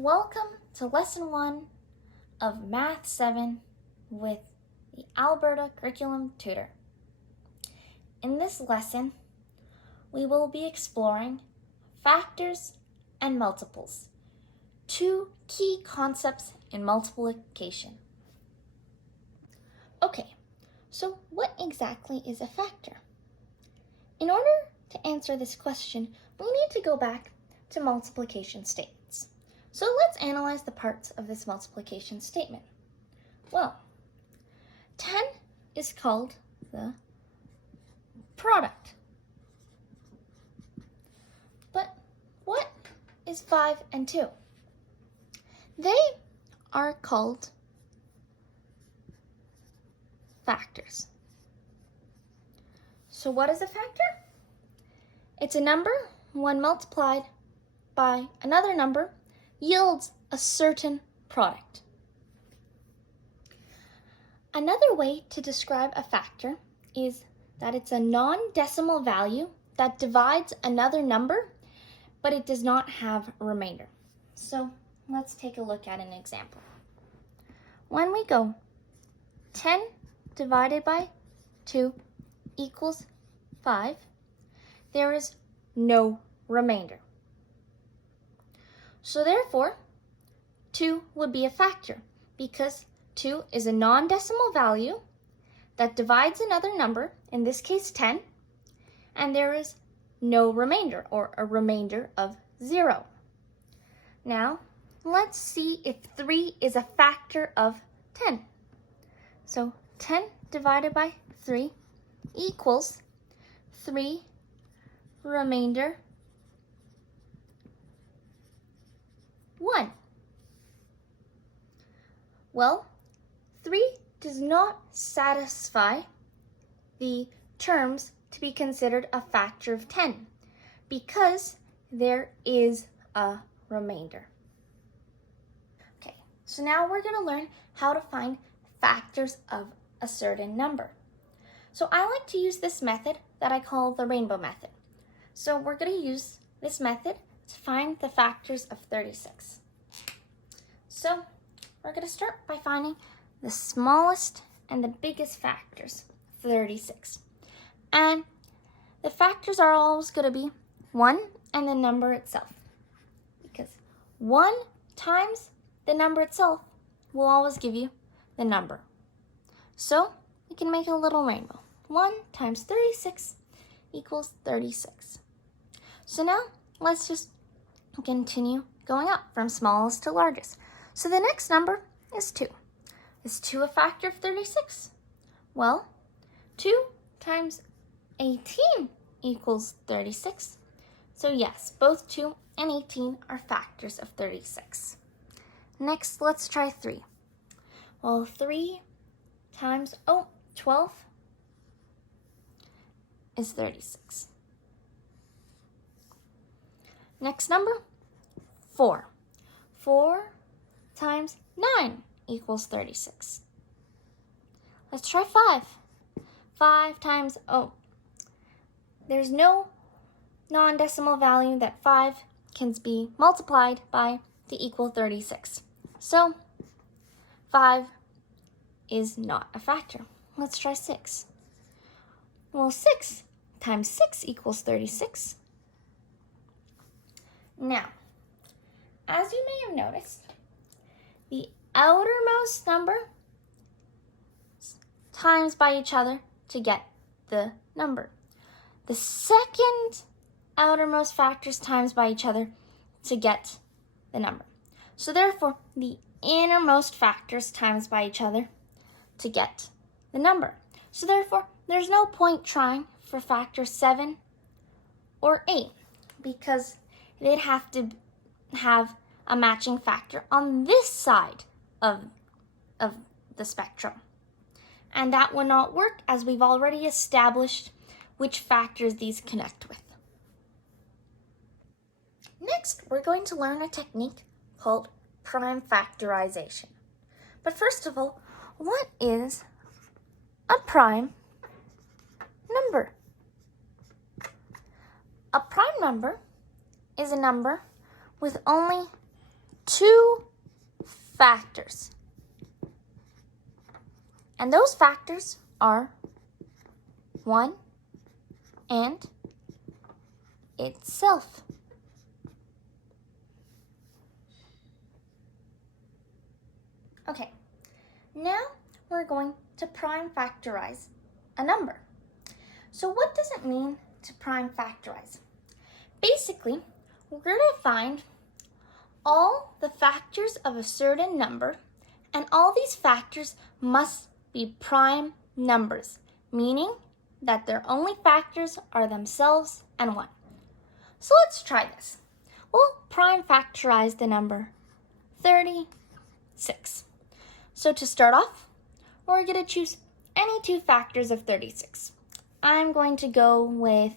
Welcome to Lesson 1 of Math 7 with the Alberta Curriculum Tutor. In this lesson, we will be exploring factors and multiples, two key concepts in multiplication. Okay, so what exactly is a factor? In order to answer this question, we need to go back to multiplication statements. So let's analyze the parts of this multiplication statement. Well, 10 is called the product. But what is 5 and 2? They are called factors. So what is a factor? It's a number when multiplied by another number yields a certain product. Another way to describe a factor is that it's a non-decimal value that divides another number, but it does not have a remainder. So let's take a look at an example. When we go 10 divided by 2 equals 5, there is no remainder. So therefore, 2 would be a factor because 2 is a non-decimal value that divides another number, in this case 10, and there is no remainder or a remainder of 0. Now, let's see if 3 is a factor of 10. So 10 divided by 3 equals 3 remainder 1. Well, 3 does not satisfy the terms to be considered a factor of 10 because there is a remainder. Okay, so now we're going to learn how to find factors of a certain number. So I like to use this method that I call the rainbow method. So we're going to use this method to find the factors of 36. So we're going to start by finding the smallest and the biggest factors, 36. And the factors are always going to be 1 and the number itself. Because 1 times the number itself will always give you the number. So we can make a little rainbow. 1 times 36 equals 36. So now let's just continue going up from smallest to largest. So the next number is 2. Is 2 a factor of 36? Well, 2 times 18 equals 36. So yes, both 2 and 18 are factors of 36. Next, let's try 3. Well, 3 times 12 is 36. Next number, 4. 4 times 9 equals 36. Let's try 5. 5 times, there's no non-decimal value that 5 can be multiplied by to equal 36. So 5 is not a factor. Let's try 6. Well, 6 times 6 equals 36. Now, as you may have noticed, the outermost number times by each other to get the number. The second outermost factors times by each other to get the number. So therefore, the innermost factors times by each other to get the number. So therefore, there's no point trying for factor 7 or 8 because they'd have to have a matching factor on this side of the spectrum. And that would not work as we've already established which factors these connect with. Next, we're going to learn a technique called prime factorization. But first of all, what is a prime number? A prime number is a number with only two factors. And those factors are 1 and itself. Okay, now we're going to prime factorize a number. So what does it mean to prime factorize? Basically, we're going to find all the factors of a certain number, and all these factors must be prime numbers, meaning that their only factors are themselves and 1. So let's try this. We'll prime factorize the number 36. So to start off, we're going to choose any two factors of 36. I'm going to go with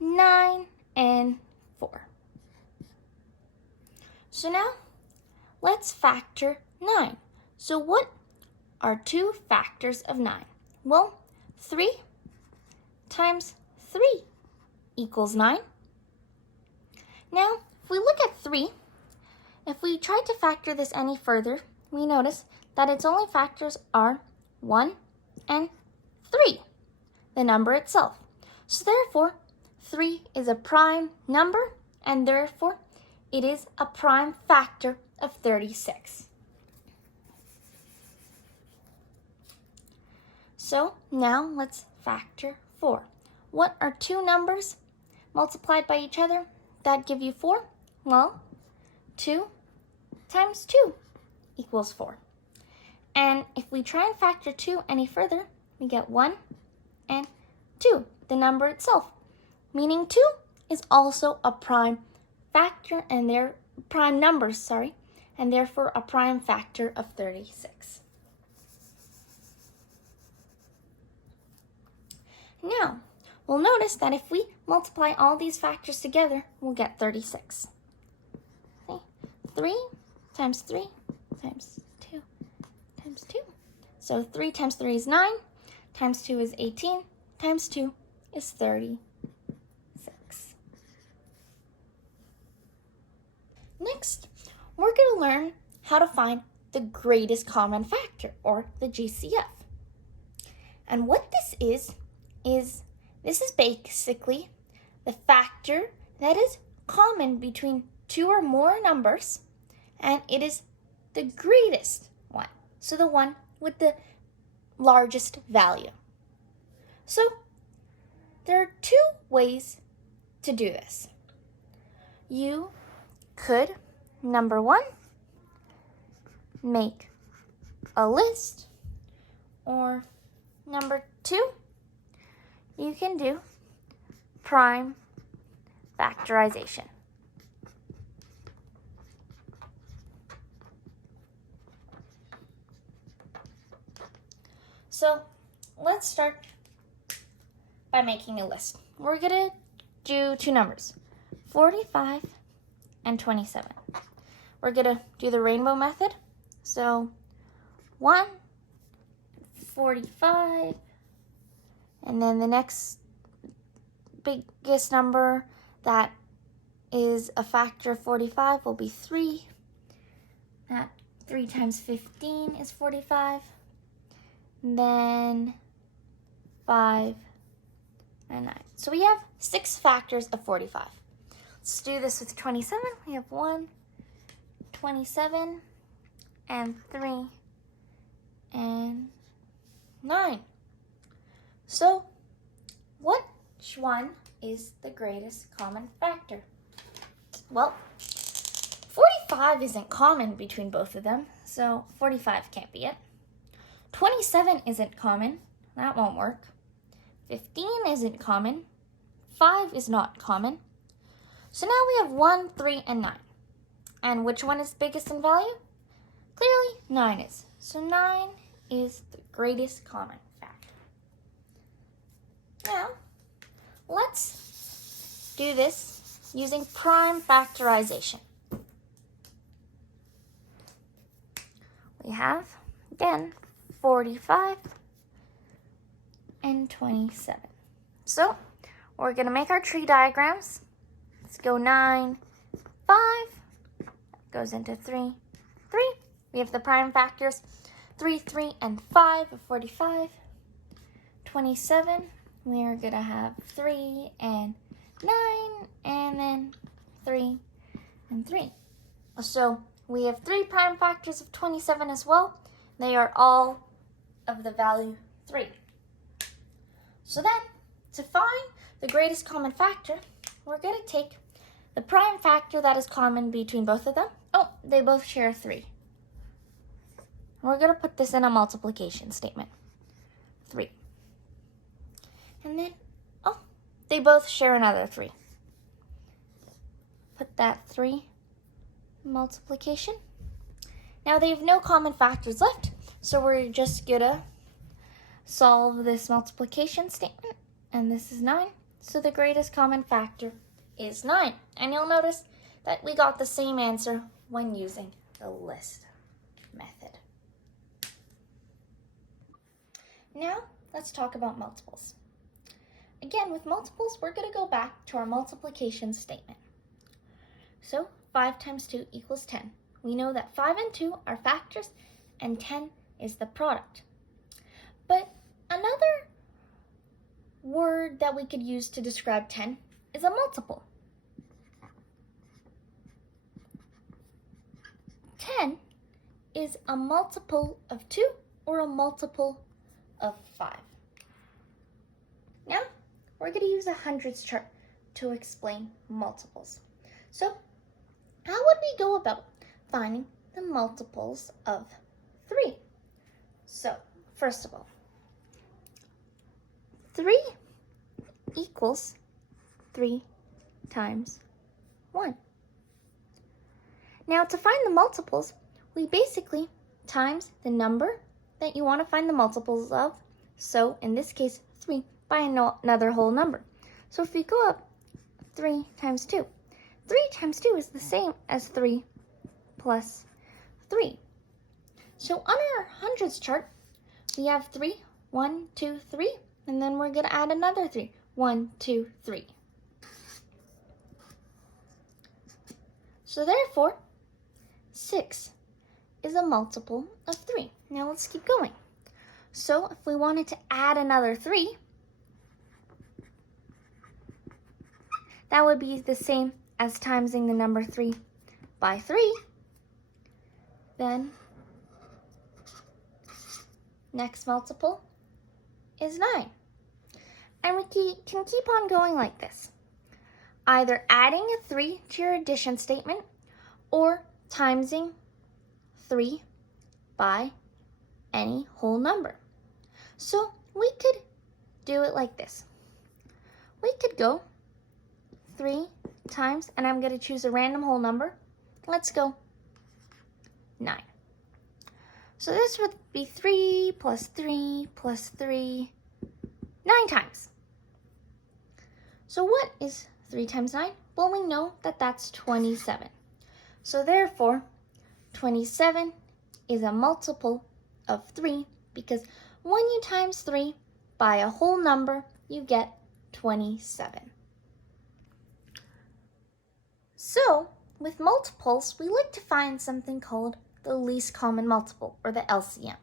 9 and 4. So now, let's factor 9. So what are two factors of 9? Well, 3 times 3 equals 9. Now, if we look at 3, if we try to factor this any further, we notice that its only factors are 1 and 3, the number itself. So therefore, 3 is a prime number, and therefore, it is a prime factor of 36. So now let's factor 4. What are two numbers multiplied by each other that give you 4? Well, 2 times 2 equals 4. And if we try and factor 2 any further, we get 1 and 2, the number itself, meaning 2 is also a prime factor, and they're prime numbers, and therefore a prime factor of 36. Now, we'll notice that if we multiply all these factors together, we'll get 36. Okay? 3 times 3 times 2 times 2. So 3 times 3 is 9, times 2 is 18, times 2 is 36. Next, we're going to learn how to find the greatest common factor, or the GCF. And what this is basically the factor that is common between two or more numbers, and it is the greatest one. So the one with the largest value. So there are two ways to do this. You could, number 1, make a list, or number 2, you can do prime factorization. So let's start by making a list. We're going to do two numbers, 45 and 27. We're going to do the rainbow method. So 1, 45, and then the next biggest number that is a factor of 45 will be 3. That 3 times 15 is 45. And then 5 and 9. So we have 6 factors of 45. Let's do this with 27. We have 1, 27, and 3, and 9. So, which one is the greatest common factor? Well, 45 isn't common between both of them, so 45 can't be it. 27 isn't common, that won't work. 15 isn't common, 5 is not common. So now we have 1, 3, and 9. And which one is biggest in value? Clearly, 9 is. So 9 is the greatest common factor. Now, let's do this using prime factorization. We have, again, 45 and 27. So, we're going to make our tree diagrams. Let's go 9, 5, goes into 3, 3. We have the prime factors, 3, 3, and 5 of 45. 27, we are going to have 3 and 9, and then 3 and 3. So we have 3 prime factors of 27 as well. They are all of the value 3. So then, to find the greatest common factor, we're going to take the prime factor that is common between both of them. Oh, they both share 3. We're going to put this in a multiplication statement. 3. And then, oh, they both share another 3. Put that 3 in multiplication. Now they have no common factors left, so we're just going to solve this multiplication statement. And this is 9. So the greatest common factor is 9. And you'll notice that we got the same answer when using the list method. Now, let's talk about multiples. Again, with multiples, we're going to go back to our multiplication statement. So, 5 times 2 equals 10. We know that 5 and 2 are factors, and 10 is the product. But another word that we could use to describe 10 is a multiple. 10 is a multiple of 2 or a multiple of 5. Now, we're going to use a hundreds chart to explain multiples. So, how would we go about finding the multiples of 3? So, first of all, 3 equals 3 times 1. Now, to find the multiples, we basically times the number that you want to find the multiples of. So, in this case, 3 by another whole number. So, if we go up 3 times 2, 3 times 2 is the same as 3 plus 3. So, on our hundreds chart, we have 3, 1, 2, 3, and then we're going to add another 3, 1, 2, 3. So, therefore, 6 is a multiple of 3. Now, let's keep going. So, if we wanted to add another 3, that would be the same as timesing the number 3 by 3. Then, next multiple is 9. And we can keep on going like this. Either adding a 3 to your addition statement or timesing 3 by any whole number. So we could do it like this. We could go 3 times, and I'm going to choose a random whole number. Let's go 9. So this would be 3 plus 3 plus 3, 9 times. So what is 3 times 9? Well, we know that that's 27. So therefore, 27 is a multiple of 3 because when you times 3 by a whole number, you get 27. So, with multiples, we like to find something called the least common multiple, or the LCM.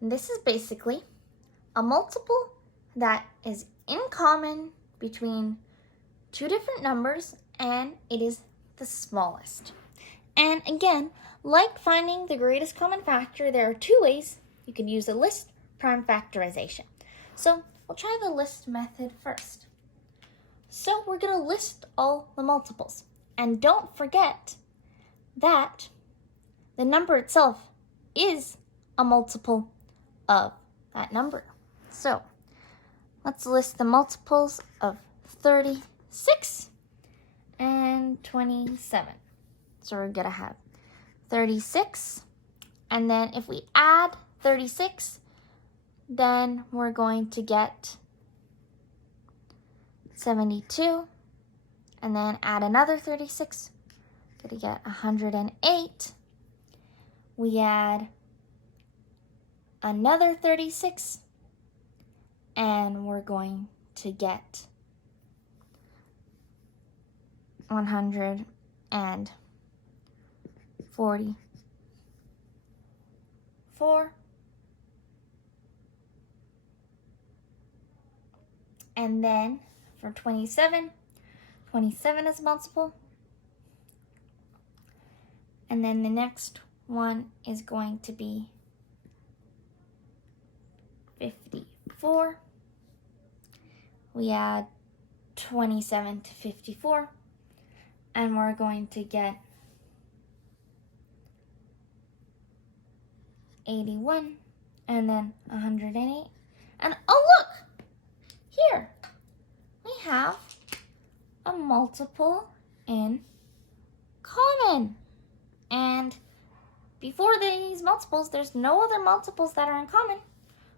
And this is basically a multiple that is in common between two different numbers, and it is the smallest. And again, like finding the greatest common factor, there are two ways you can use a list prime factorization. So we'll try the list method first. So we're going to list all the multiples. And don't forget that the number itself is a multiple of that number. So let's list the multiples of 36 and 27. So we're going to have 36, and then if we add 36, then we're going to get 72, and then add another 36, going to get 108. We add another 36, and we're going to get 104. 44. And then for 27, 27 is multiple. And then the next one is going to be 54. We add 27 to 54, and we're going to get 81, and then 108. And oh look, here we have a multiple in common. And before these multiples, there's no other multiples that are in common.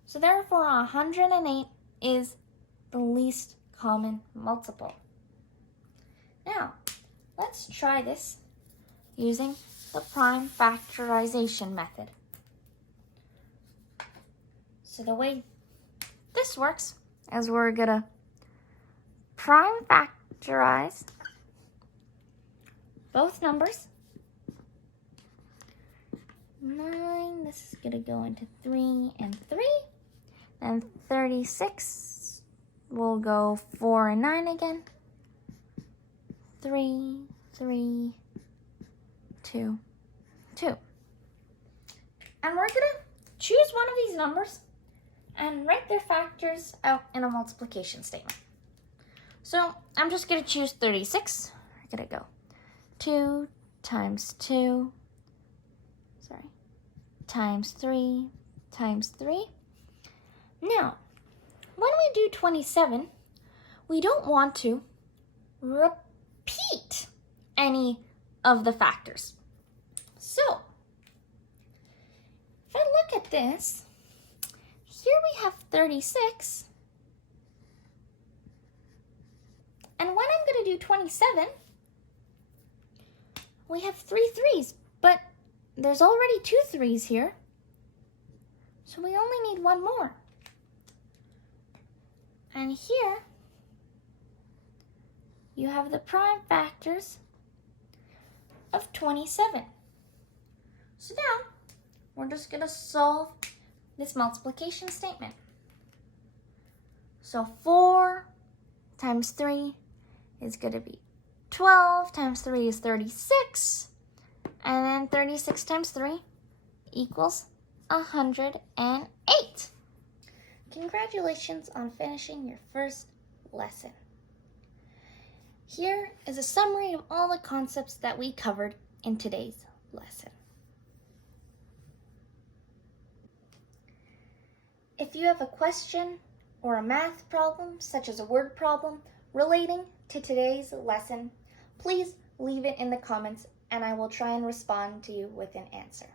So therefore, 108 is the least common multiple. Now, let's try this using the prime factorization method. So the way this works is we're gonna prime factorize both numbers. 9, this is gonna go into 3 and 3. Then 36 will go 4 and 9 again. 3, 3, 2, 2. And we're gonna choose one of these numbers and write their factors out in a multiplication statement. So I'm just gonna choose 36. We're gonna go 2 times 2, times 3 times 3. Now, when we do 27, we don't want to repeat any of the factors. So, if I look at this, here we have 36. And when I'm going to do 27, we have 3 3s, but there's already 2 3s here, so we only need one more. And here, you have the prime factors of 27. So now, we're just going to solve this multiplication statement. So 4 times 3 is going to be 12, times 3 is 36, and then 36 times 3 equals 108. Congratulations on finishing your first lesson. Here is a summary of all the concepts that we covered in today's lesson. If you have a question or a math problem, such as a word problem, relating to today's lesson, please leave it in the comments and I will try and respond to you with an answer.